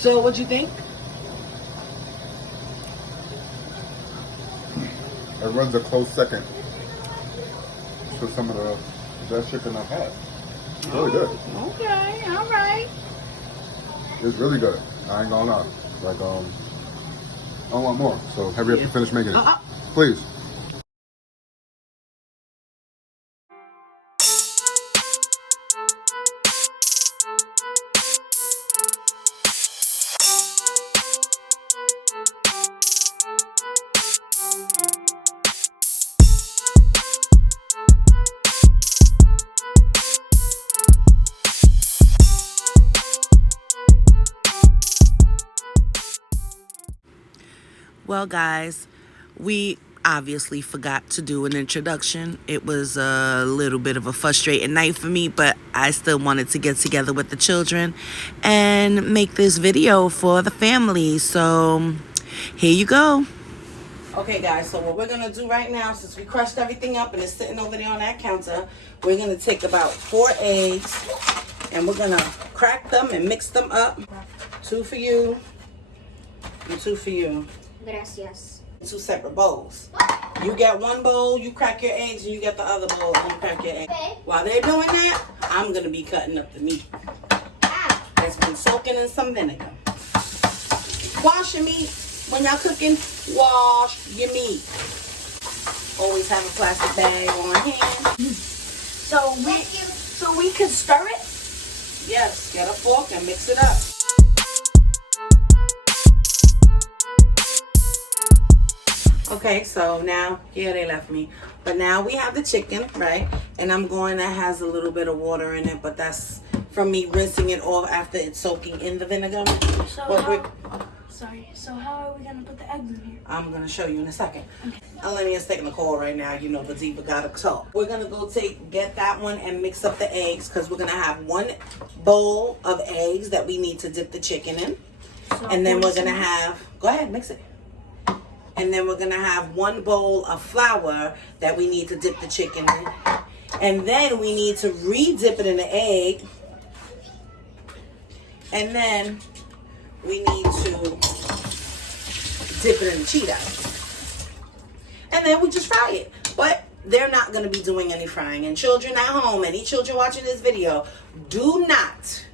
So, what'd you think? It runs a close second to some of the best chicken I've had. It's really good. Okay, all right. It's really good. I ain't gonna lie. Like, I want more. So hurry up and finish making it. Please. Well, guys, we obviously forgot to do an introduction. It was a little bit of a frustrating night for me, but I still wanted to get together with the children and make this video for the family. So here you go. Okay, guys, so what we're going to do right now, since we crushed everything up and it's sitting over there on that counter, we're going to take about 4 eggs and we're going to crack them and mix them up. 2 for you and 2 for you. Gracias. 2 separate bowls. You get 1 bowl, you crack your eggs, and you get the other bowl, and you crack your eggs. Okay. While they're doing that, I'm going to be cutting up the meat. It's been soaking in some vinegar. Wash your meat. When y'all cooking, wash your meat. Always have a plastic bag on hand. So we could stir it? Yes, get a fork and mix it up. Okay, so now, here they left me. But now we have the chicken, right? And I'm going, that has a little bit of water in it, but that's from me rinsing it off after it's soaking in the vinegar. So how are we gonna put the eggs in here? I'm gonna show you in a second. Okay. Elenia's taking a call right now, you know, the Diva gotta talk. We're gonna go get that one and mix up the eggs, because we're gonna have 1 bowl of eggs that we need to dip the chicken in. So And then we're gonna have, go ahead, mix it. And then we're gonna have 1 bowl of flour that we need to dip the chicken in. And then we need to re-dip it in the egg. And then we need to dip it in the Cheetos. And then we just fry it. But they're not gonna be doing any frying. And children at home, any children watching this video, do not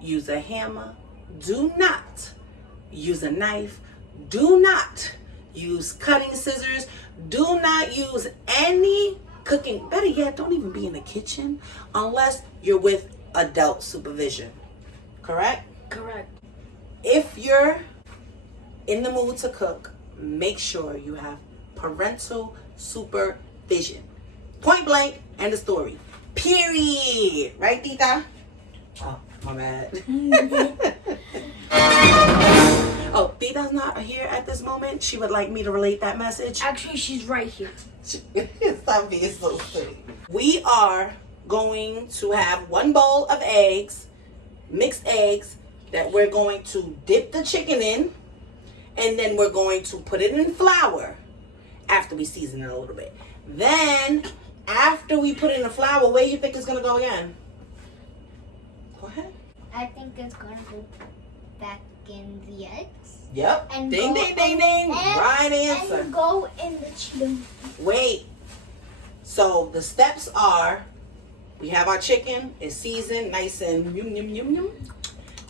use a hammer. Do not use a knife. Do not use cutting scissors. Do not use any cooking. Better yet, don't even be in the kitchen unless you're with adult supervision. Correct? Correct. If you're in the mood to cook, make sure you have parental supervision. Point blank, end of story. Period. Right, Tita? Oh, my bad. Oh, Tita's not here at this moment. She would like me to relate that message. Actually, she's right here. Stop being so silly. We are going to have 1 bowl of eggs, mixed eggs, that we're going to dip the chicken in, and then we're going to put it in flour after we season it a little bit. Then, after we put it in the flour, where do you think it's going to go again? Go ahead. I think it's gonna go back in the eggs. Yep. And Ding, go ding, ding, ding. Right answer. And go in the Cheetos. Wait. So the steps are, we have our chicken, it's seasoned, nice and yum, yum, yum, yum.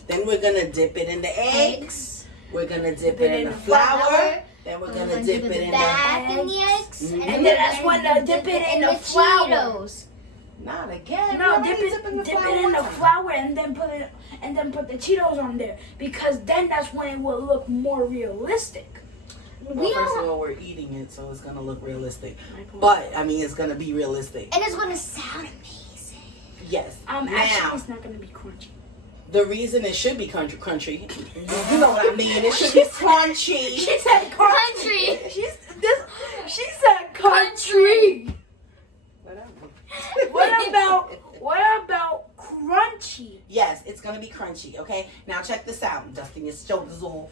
Then we're gonna dip it in the eggs. We're gonna dip it in the flour. Then we're gonna dip it in back in the eggs. Mhm. And then that's when they dip it in the flour. Cheetos. Not again. No, We dip already it dipped in the in flour the one flour and then put the Cheetos on there, because then that's when it will look more realistic. time. Well, first of all, we're eating it, so it's gonna look realistic. But I mean, it's gonna be realistic. And it's gonna sound amazing. Yes. Actually, Now, it's not gonna be crunchy. the reason it should be crunchy, you know what I mean. It should be crunchy. She said Country. She said country. Whatever. What about crunchy? Yes, it's gonna be crunchy. Okay. Now check this out. Dusting your shoulders off.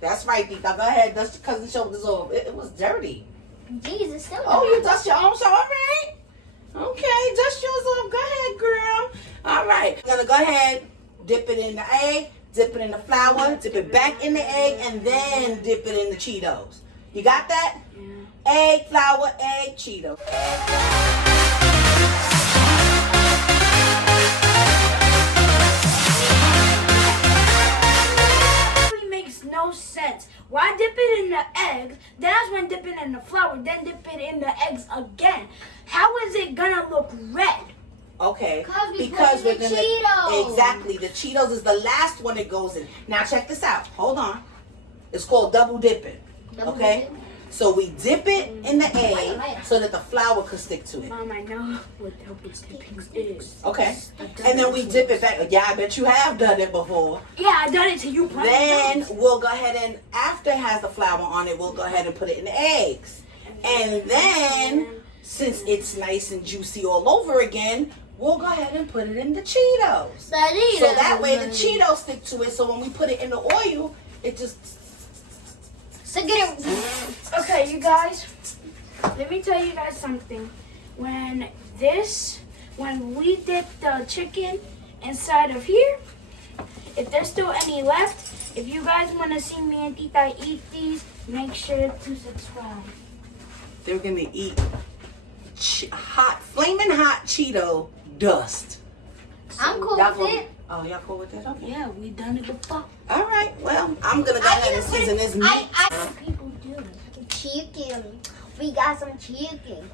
That's right, Tita. Go ahead, dust your cousin's shoulders off. It was dirty. Jeez, it's still Oh, you dust your own, so all right. Okay, dust yours off. Go ahead, girl. All right. I'm gonna go ahead, dip it in the egg, dip it in the flour, dip it back in the egg, and then dip it in the Cheetos. You got that? Yeah. Egg, flour, egg, Cheetos. It makes no sense. Why dip it in the eggs? That's when dip it in the flour, then dip it in the eggs again. How is it gonna look red? Okay, Because we're gonna Cheetos. Exactly, the Cheetos is the last one that goes in. Now check this out. Hold on. It's called double dipping. Okay, so we dip it in the egg so that the flour could stick to it. Mom, I know what double dipping is. Okay, and then we dip it back. Yeah, I bet you have done it before. Yeah, I done it to you. Then we'll go ahead and after it has the flour on it, we'll go ahead and put it in the eggs, and then since it's nice and juicy all over again, we'll go ahead and put it in the Cheetos. So that way the Cheetos stick to it. So when we put it in the oil, it just... Okay, you guys, let me tell you guys something. When we dip the chicken inside of here, if there's still any left, if you guys want to see me and Tita eat these, make sure to subscribe. They're going to eat Flaming Hot Cheeto dust. I'm cool Y'all with it. Oh, y'all cool with that? Okay. Yeah, we done it before. All right. Well, I'm going to go ahead and season this meat. People do chicken. We got some chicken.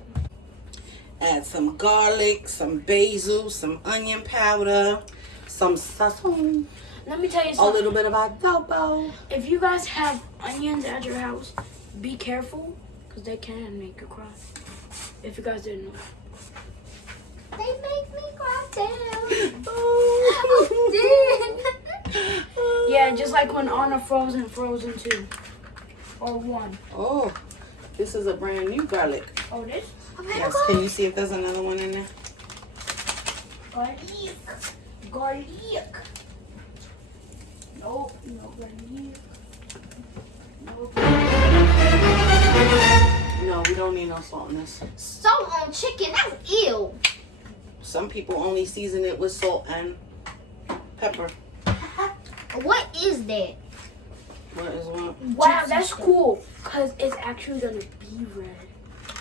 Add some garlic, some basil, some onion powder, some sazon, Let me tell you a something. little bit of adobo. If you guys have onions at your house, be careful, because they can make you cry. If you guys didn't know. They make me cry too. Oh, Yeah, just like when Anna Frozen 2. Or 1. Oh, this is a brand new garlic. Oh, this? Yes, can you see if there's another one in there? Garlic. Nope, no garlic. Nope. No, we don't need no salt in this. Salt on chicken, that's ew. Some people only season it with salt and pepper. What is that? What is what? Wow, that's cool, because it's actually going to be red.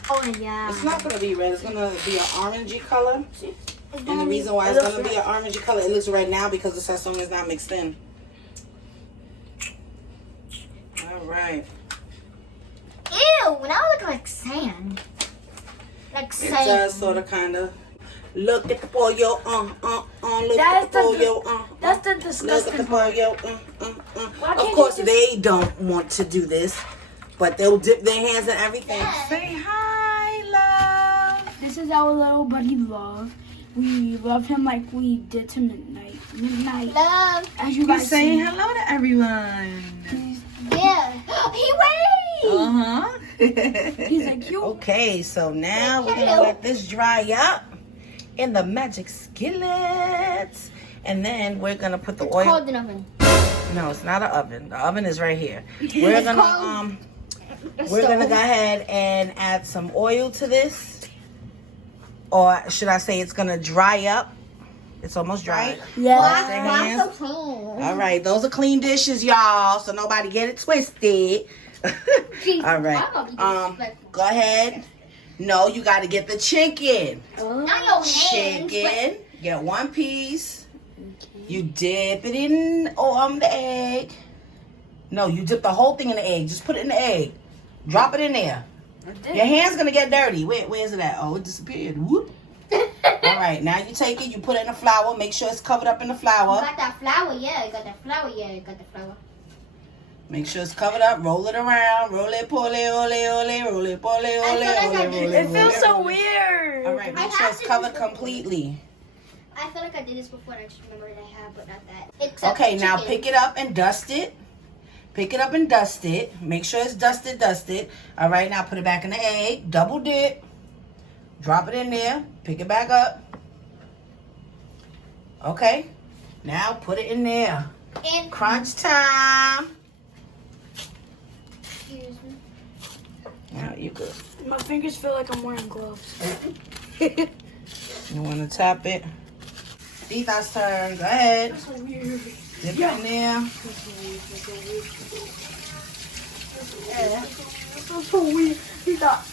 Oh yeah. It's not going to be red. It's going to be an orangey color. See? And the reason why it's going to be an orangey color, it looks red now because the sazon is not mixed in. All right. Ew, now it looks like sand. Like It sand. does sort of kind of. Look at the pollo, look That's at the pollo, That's the look at the disgusting pollo, Why Of can't course, you they don't want to do this, but they'll dip their hands in everything. Yeah. Say hi, love. This is our little buddy Love. We love him like we did to Midnight. Love. As you guys see. hello to everyone. Yeah. He weighs. Uh-huh. He's like, you. Okay, so now we're Hello. gonna let this dry up in the magic skillet, and then we're gonna put the oil. Cold in oven. No, it's not an oven. The oven is right here. We're gonna we're gonna go ahead and add some oil to this, or should I say it's gonna dry up? It's almost dry. Yeah. Wash your hands. All right, those are clean dishes, y'all, so nobody get it twisted. All right. Go ahead. No, you got to get the chicken. Not your hands. Chicken. Get one piece. You dip it in the egg. No, you dip the whole thing in the egg. Just put it in the egg. Drop it in there. Your hand's gonna get dirty. Where's it at? Oh, it disappeared. Whoop. All right, now you take it. You put it in the flour. Make sure it's covered up in the flour. You got that flour, yeah. You got that flour, yeah. You got the flour. Make sure it's covered up. Roll it around. Roll it, pole, ole, ole. Roll it, pole, ole, ole. It feels so weird. All right, make sure it's covered completely. I feel like I did this before and I just remembered I have, but not that. Except Okay, now chicken. pick it up and dust it. Pick it up and dust it. Make sure it's dusted. All right, now put it back in the egg. Double dip. Drop it in there. Pick it back up. Okay. Now put it in there. And Crunch time. excuse me. Now you good. My fingers feel like I'm wearing gloves. You want to tap it? Tita's turn. Go ahead. That's so weird. Dip it in there. Yeah, this is so weird.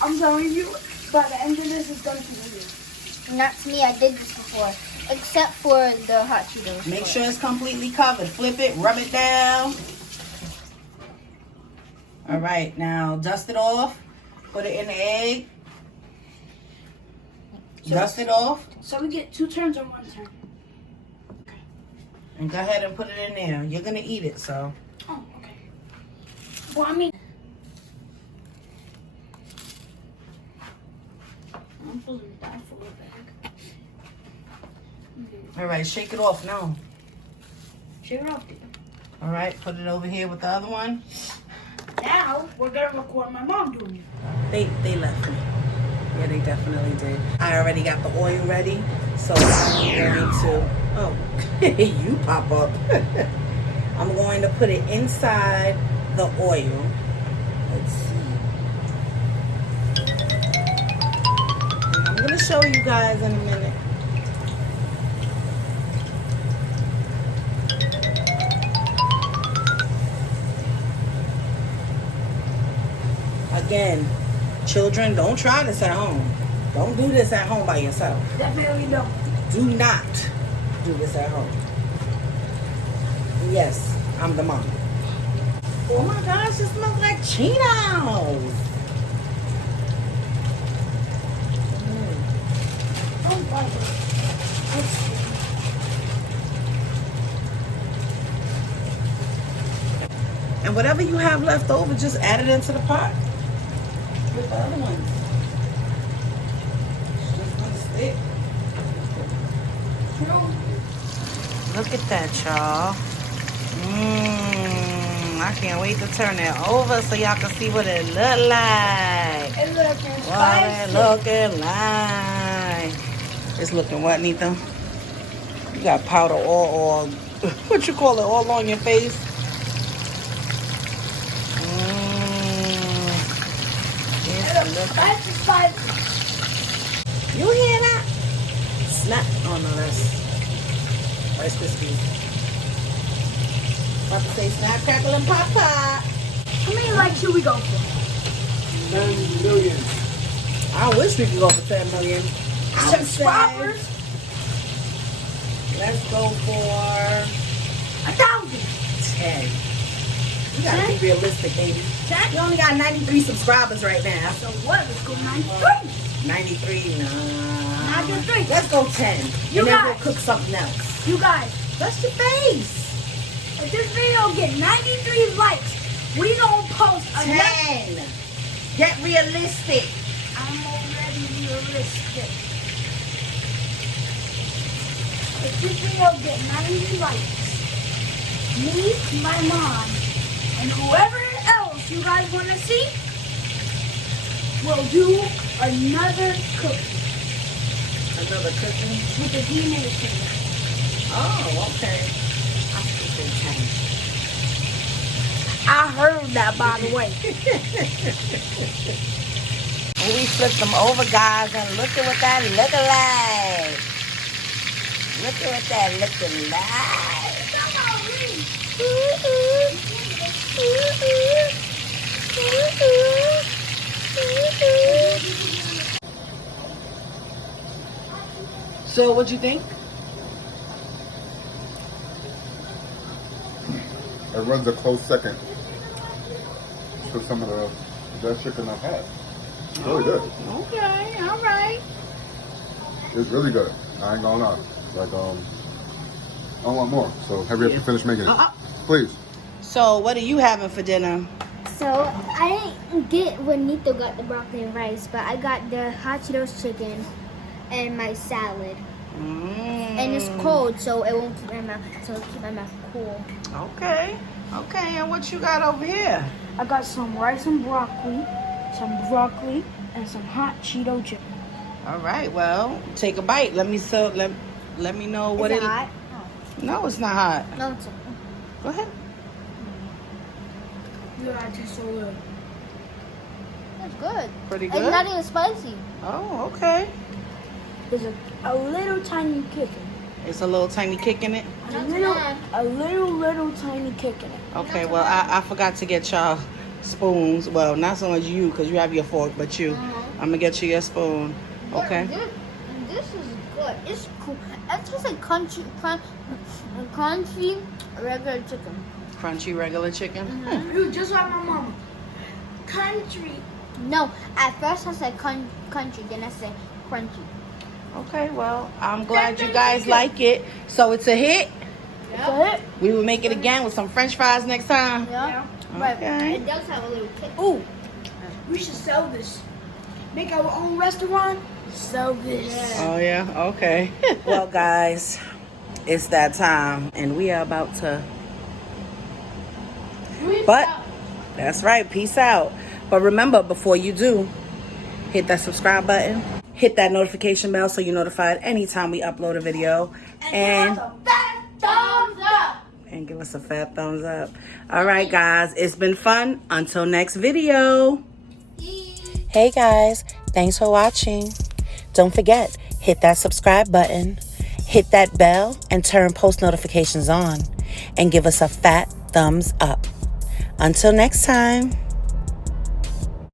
I'm telling you, by the end of this, it's gonna be weird. Not to me, I did this before. Except for the hot Cheetos. Make sure it's completely covered. Flip it, rub it down. All right, now dust it off. Put it in the egg. Dust it off. So we get 2 turns or 1 turn? And go ahead and put it in there. You're going to eat it, so. Oh, okay. Well, I mean, I'm supposed to be that full of bag. All right, shake it off now. Shake it off, dude. All right, put it over here with the other one. Now, we're going to record my mom doing it. They left me. Yeah, they definitely did. I already got the oil ready, so I'm going to, oh, you pop up. I'm going to put it inside the oil. Let's see. And I'm going to show you guys in a minute. Again, children, don't try this at home. Don't do this at home by yourself. Definitely don't. Do not do this at home. Yes, I'm the mom. Oh my gosh, it smells like Cheetos. Oh, my God. And whatever you have left over, just add it into the pot with the other ones. It's just gonna stick. Look at that, y'all. I can't wait to turn it over so y'all can see what it look like. It's looking What it spicy. looking like. It's looking what, Nito? You got powder all what you call it, all on your face? It's spicy, spicy. You hear that? Snap. Oh no, that's Rice Krispies. About to say snap, crackle, and pop pop. How many likes should we go for? 10 million. I wish we could go for 10 million. I would Subscribers? say, let's go for 1,000. 10. You gotta be realistic, baby. 10? You only got 93 subscribers right now. So what? Let's go 93. 93, nah. 93. Let's go 10. You and then guys. we'll cook something else. You guys, Touch your face. if this video get 93 likes, we gonna post another. 10. Get realistic. I'm already realistic. If this video get 90 likes, me, my mom, and whoever else you guys want to see, will do another cooking Another cooking. with the D&A Family. Oh, okay. I think 10. I heard that, by the way. We flipped them over, guys, and look at what that looking like. Look at what that looking like. So, what'd you think? It runs a close second to some of the best chicken I've had. It's really good. Okay, all right. It's really good. I ain't gonna lie. Like, I want more. So hurry up and finish making it. Please. So, what are you having for dinner? So I didn't get when Nito got the broccoli and rice, but I got the hot Cheetos chicken and my salad. And it's cold, so it won't keep my mouth. So it'll keep my mouth cool. Okay. Okay, and what you got over here? I got some rice and broccoli, and some hot Cheeto chicken. All right, well, take a bite. Let me know what Is it it hot? No, it's not hot. No, it's Go ahead. Yeah, I just so good. It's good. Pretty It's good. not even spicy. Oh, okay. There's a little tiny kick It's a little tiny kick in it. A little tiny kick in it. Okay, well, I forgot to get y'all spoons. Well, not so much you, because you have your fork, but you. I'm going to get you your spoon. Okay? This is good. It's cool. It tastes like crunchy regular chicken. Crunchy regular chicken. Dude, just like my mama. Country. No, at first I said country, then I said crunchy. Okay, well, I'm glad you guys like it. So it's a hit. Yeah. We will make it again with some French fries next time. Yeah. But Okay. it does have a little kick. Ooh, we should sell this. Make our own restaurant. Sell this. Oh, yeah? Okay. Well, guys, it's that time, and we are about to... But, that's right, peace out. But remember, before you do, hit that subscribe button. Hit that notification bell so you're notified anytime we upload a video. And give us a fat thumbs up. All right, guys. It's been fun. Until next video. Hey, guys. Thanks for watching. Don't forget, hit that subscribe button. Hit that bell and turn post notifications on. And give us a fat thumbs up. Until next time.